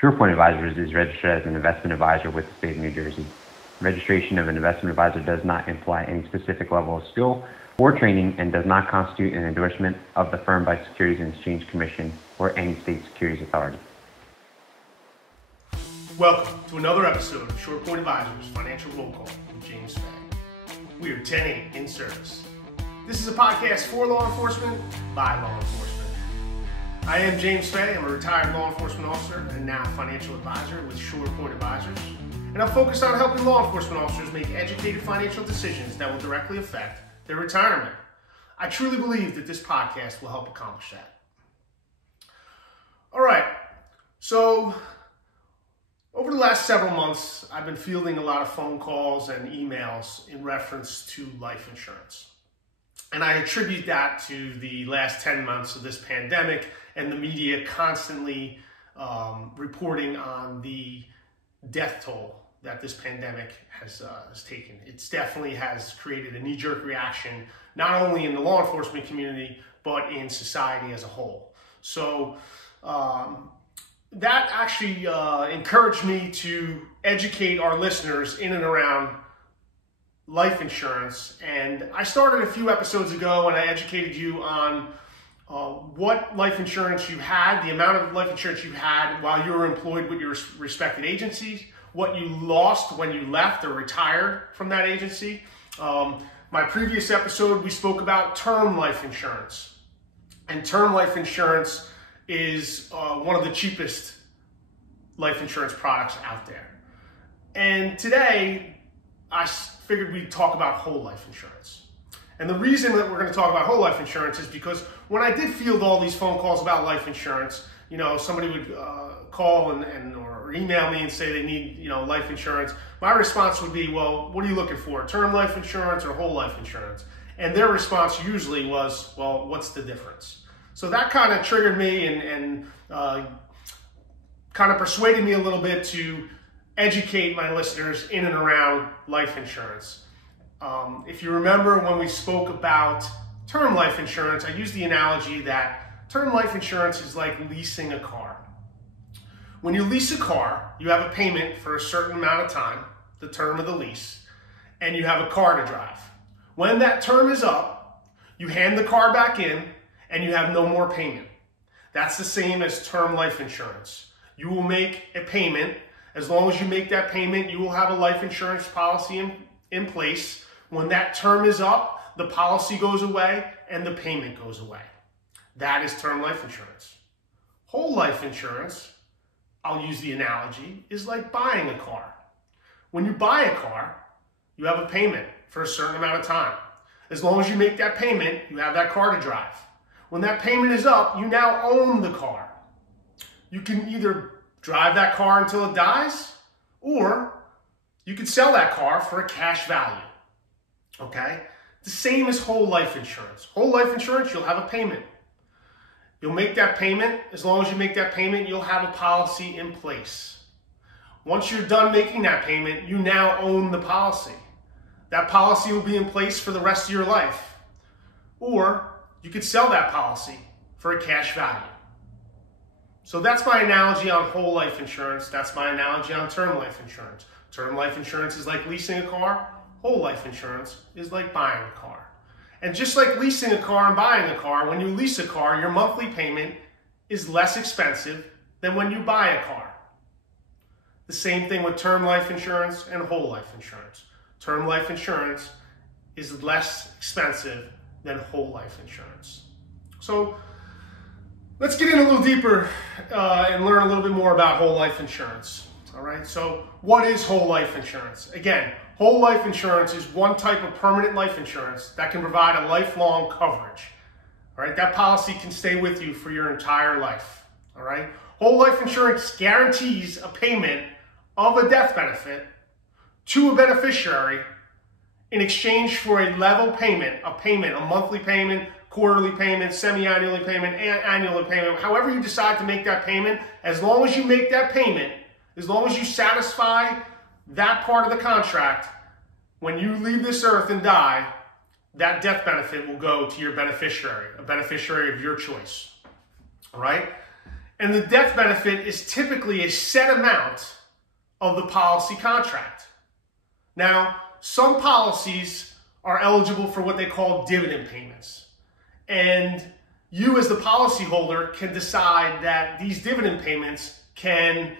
SurePoint Advisors is registered as an investment advisor with the state of New Jersey. Registration of an investment advisor does not imply any specific level of skill or training and does not constitute an endorsement of the firm by Securities and Exchange Commission or any state securities authority. Welcome to another episode of SurePoint Advisors Financial Roll Call with James Fay. We are 10-8 in service. This is a podcast for law enforcement by law enforcement. I am James Fay. I'm a retired law enforcement officer and now financial advisor with SurePoint Advisors. And I'm focused on helping law enforcement officers make educated financial decisions that will directly affect their retirement. I truly believe that this podcast will help accomplish that. All right, so over the last several months, I've been fielding a lot of phone calls and emails in reference to life insurance. And I attribute that to the last 10 months of this pandemic and the media constantly reporting on the death toll that this pandemic has taken. It definitely has created a knee-jerk reaction, not only in the law enforcement community, but in society as a whole. So that actually encouraged me to educate our listeners in and around life insurance. And I started a few episodes ago and I educated you on what life insurance you had, the amount of life insurance you had while you were employed with your respected agencies, what you lost when you left or retired from that agency. My previous episode, we spoke about term life insurance. And term life insurance is one of the cheapest life insurance products out there. And today, I figured we'd talk about whole life insurance. And the reason that we're going to talk about whole life insurance is because when I did field all these phone calls about life insurance, somebody would call or email me and say they need, life insurance. My response would be, well, what are you looking for? Term life insurance or whole life insurance? And their response usually was, well, what's the difference? So that kind of triggered me and kind of persuaded me a little bit to educate my listeners in and around life insurance. If you remember when we spoke about term life insurance, I used the analogy that term life insurance is like leasing a car. When you lease a car, you have a payment for a certain amount of time, the term of the lease, and you have a car to drive. When that term is up, you hand the car back in and you have no more payment. That's the same as term life insurance. You will make a payment. As long as you make that payment, you will have a life insurance policy in place. When that term is up, the policy goes away and the payment goes away. That is term life insurance. Whole life insurance, I'll use the analogy, is like buying a car. When you buy a car, you have a payment for a certain amount of time. As long as you make that payment, you have that car to drive. When that payment is up, you now own the car. You can either drive that car until it dies, or you could sell that car for a cash value, okay? The same as whole life insurance. Whole life insurance, you'll have a payment. You'll make that payment. As long as you make that payment, you'll have a policy in place. Once you're done making that payment, you now own the policy. That policy will be in place for the rest of your life. Or you could sell that policy for a cash value. So that's my analogy on whole life insurance. That's my analogy on term life insurance. Term life insurance is like leasing a car. Whole life insurance is like buying a car. And just like leasing a car and buying a car, when you lease a car, your monthly payment is less expensive than when you buy a car. The same thing with term life insurance and whole life insurance. Term life insurance is less expensive than whole life insurance. So let's get in a little deeper and learn a little bit more about whole life insurance. All right, so what is whole life insurance? Again, whole life insurance is one type of permanent life insurance that can provide a lifelong coverage. All right, that policy can stay with you for your entire life. All right, whole life insurance guarantees a payment of a death benefit to a beneficiary in exchange for a level payment, a monthly payment, quarterly payment, semi-annually payment, annual payment, however you decide to make that payment. As long as you make that payment, as long as you satisfy that part of the contract, when you leave this earth and die, that death benefit will go to your beneficiary, a beneficiary of your choice. All right? And the death benefit is typically a set amount of the policy contract. Now, some policies are eligible for what they call dividend payments. And you as the policyholder can decide that these dividend payments can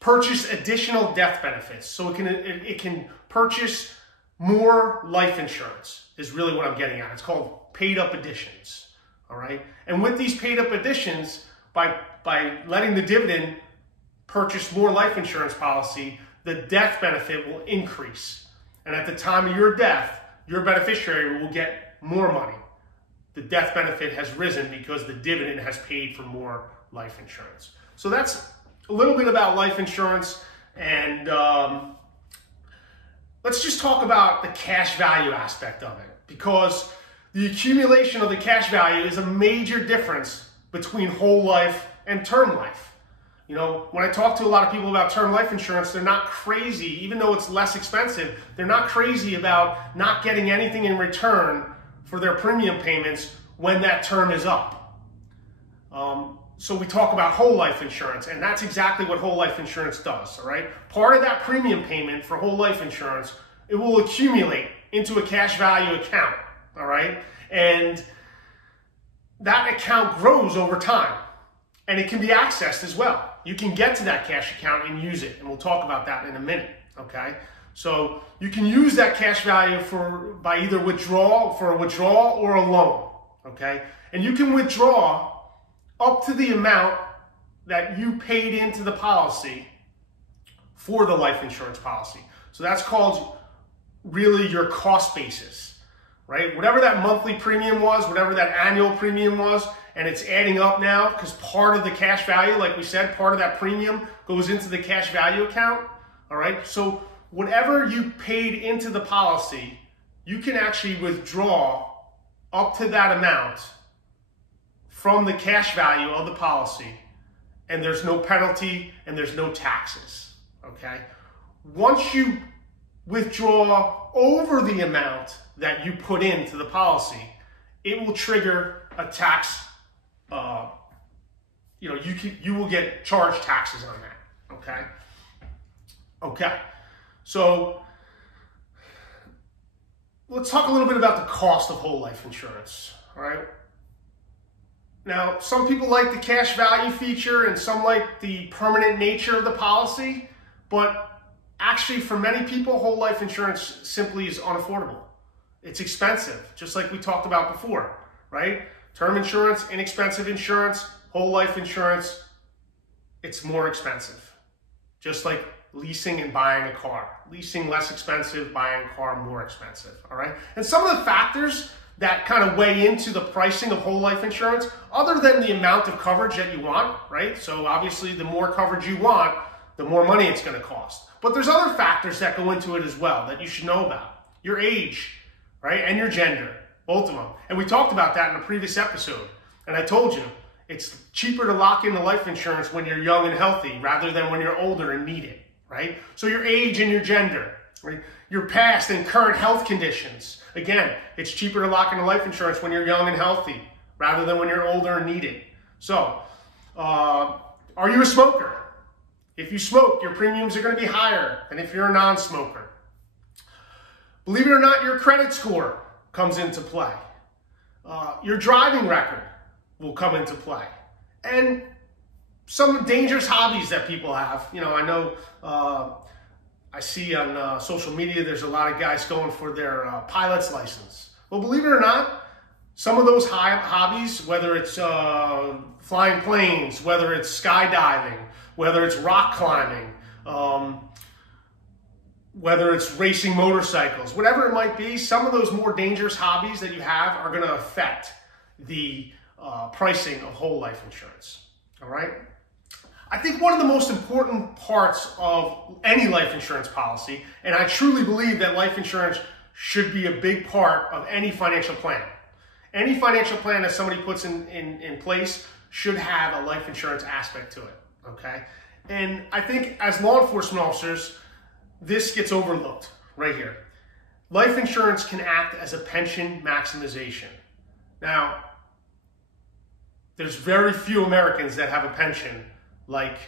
purchase additional death benefits. So it can purchase more life insurance is really what I'm getting at. It's called paid up additions, all right? And with these paid up additions, by letting the dividend purchase more life insurance policy, the death benefit will increase. And at the time of your death, your beneficiary will get more money. The death benefit has risen because the dividend has paid for more life insurance. So that's a little bit about life insurance. And let's just talk about the cash value aspect of it, because the accumulation of the cash value is a major difference between whole life and term life. You know, when I talk to a lot of people about term life insurance, they're not crazy, even though it's less expensive, they're not crazy about not getting anything in return for their premium payments when that term is up. So we talk about whole life insurance, and that's exactly what whole life insurance does, all right? Part of that premium payment for whole life insurance, it will accumulate into a cash value account, all right? And that account grows over time, and it can be accessed as well. You can get to that cash account and use it, and we'll talk about that in a minute, okay? So you can use that cash value by either a withdrawal or a loan, okay? And you can withdraw up to the amount that you paid into the policy for the life insurance policy. So that's called really your cost basis, right? Whatever that monthly premium was, whatever that annual premium was, and it's adding up now because part of the cash value, like we said, part of that premium goes into the cash value account, all right? So whatever you paid into the policy, you can actually withdraw up to that amount from the cash value of the policy, and there's no penalty and there's no taxes, okay? Once you withdraw over the amount that you put into the policy, it will trigger a tax, you will get charged taxes on that, okay? Okay, so let's talk a little bit about the cost of whole life insurance, all right? Now, some people like the cash value feature and some like the permanent nature of the policy, but actually for many people, whole life insurance simply is unaffordable. It's expensive, just like we talked about before, right? Term insurance, inexpensive insurance, whole life insurance, it's more expensive. Just like leasing and buying a car. Leasing less expensive, buying a car more expensive, all right? And some of the factors that kind of weigh into the pricing of whole life insurance, other than the amount of coverage that you want, right? So obviously the more coverage you want, the more money it's going to cost. But there's other factors that go into it as well that you should know about. Your age, right? And your gender, both of them. And we talked about that in a previous episode. And I told you, it's cheaper to lock in the life insurance when you're young and healthy rather than when you're older and need it, right? So your age and your gender, right? Your past and current health conditions. Again, it's cheaper to lock in the life insurance when you're young and healthy rather than when you're older and need it. So, are you a smoker? If you smoke, your premiums are going to be higher than if you're a non-smoker. Believe it or not, your credit score comes into play. Your driving record will come into play. And some dangerous hobbies that people have. You know, I know I see on social media there's a lot of guys going for their pilot's license. Well, believe it or not, some of those hobbies, whether it's flying planes, whether it's skydiving, whether it's rock climbing, whether it's racing motorcycles, whatever it might be, some of those more dangerous hobbies that you have are going to affect the pricing of whole life insurance, all right? I think one of the most important parts of any life insurance policy, and I truly believe that life insurance should be a big part of any financial plan. Any financial plan that somebody puts in place should have a life insurance aspect to it, okay? And I think as law enforcement officers, this gets overlooked right here. Life insurance can act as a pension maximization. Now, there's very few Americans that have a pension like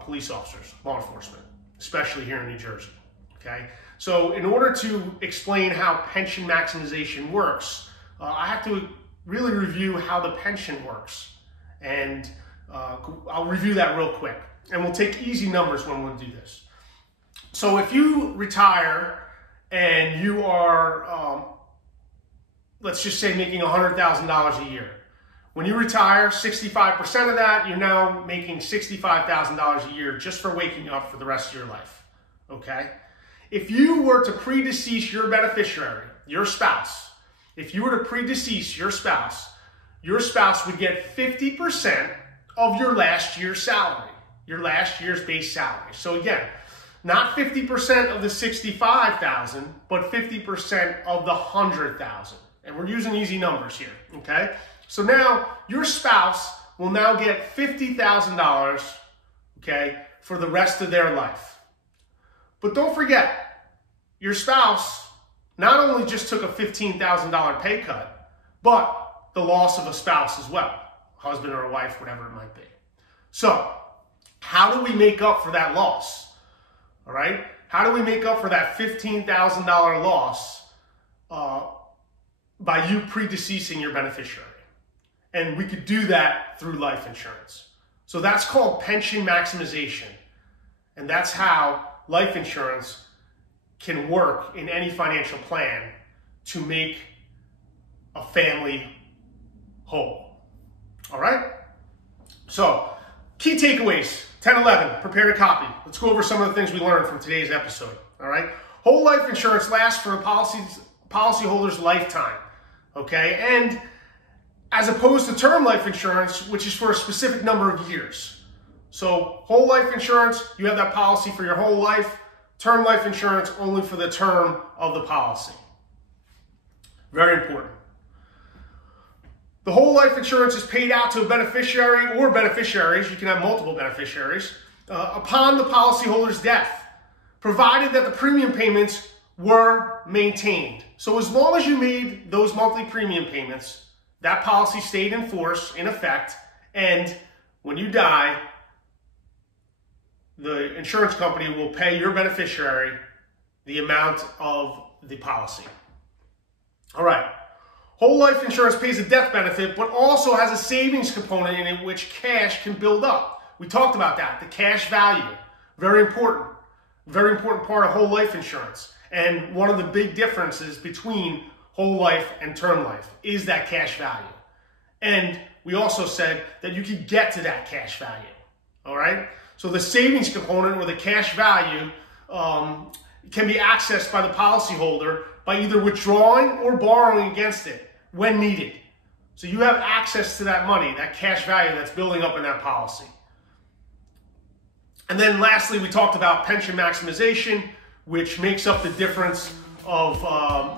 police officers, law enforcement, especially here in New Jersey, okay? So in order to explain how pension maximization works, I have to really review how the pension works. And I'll review that real quick. And we'll take easy numbers when we do this. So if you retire and you are, let's just say, making $100,000 a year. When you retire, 65% of that, you're now making $65,000 a year just for waking up for the rest of your life, okay? If you were to predecease your beneficiary, your spouse, if you were to predecease your spouse would get 50% of your last year's salary, your last year's base salary. So again, not 50% of the $65,000, but 50% of the $100,000. And we're using easy numbers here, okay? So now your spouse will now get $50,000, okay, for the rest of their life. But don't forget, your spouse not only just took a $15,000 pay cut, but the loss of a spouse as well, husband or a wife, whatever it might be. So how do we make up for that loss? All right? How do we make up for that $15,000 loss by you predeceasing your beneficiary? And we could do that through life insurance. So that's called pension maximization. And that's how life insurance can work in any financial plan to make a family whole. All right? So, key takeaways, 10, 11, prepare to copy. Let's go over some of the things we learned from today's episode. All right? Whole life insurance lasts for a policyholder's lifetime. Okay? And as opposed to term life insurance, which is for a specific number of years. So, whole life insurance, you have that policy for your whole life. Term life insurance only for the term of the policy. Very important. The whole life insurance is paid out to a beneficiary or beneficiaries, you can have multiple beneficiaries, upon the policyholder's death, provided that the premium payments were maintained. So as long as you made those monthly premium payments, that policy stayed in force, in effect, and when you die, the insurance company will pay your beneficiary the amount of the policy. All right. Whole life insurance pays a death benefit, but also has a savings component in it which cash can build up. We talked about that, the cash value. Very important part of whole life insurance. And one of the big differences between whole life and term life is that cash value. And we also said that you can get to that cash value. All right? So the savings component or the cash value can be accessed by the policyholder by either withdrawing or borrowing against it when needed. So you have access to that money, that cash value that's building up in that policy. And then lastly, we talked about pension maximization, which makes up the difference of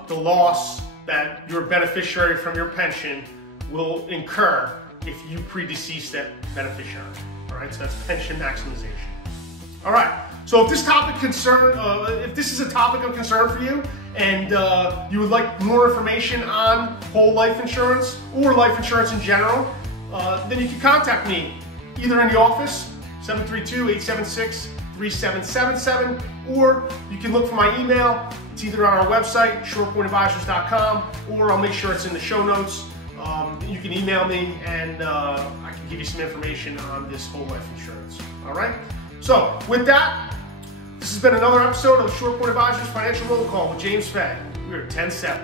the loss that your beneficiary from your pension will incur if you predecease that beneficiary. All right, so that's pension maximization. All right, so if this is a topic of concern for you, and you would like more information on whole life insurance or life insurance in general, then you can contact me either in the office, 732-876-3777, or you can look for my email. It's either on our website, surepointadvisors.com, or I'll make sure it's in the show notes. You can email me and I can give you some information on this whole life insurance. All right? So with that, this has been another episode of Short Point Advisors Financial Roll Call with James Fay. We're at 10-7.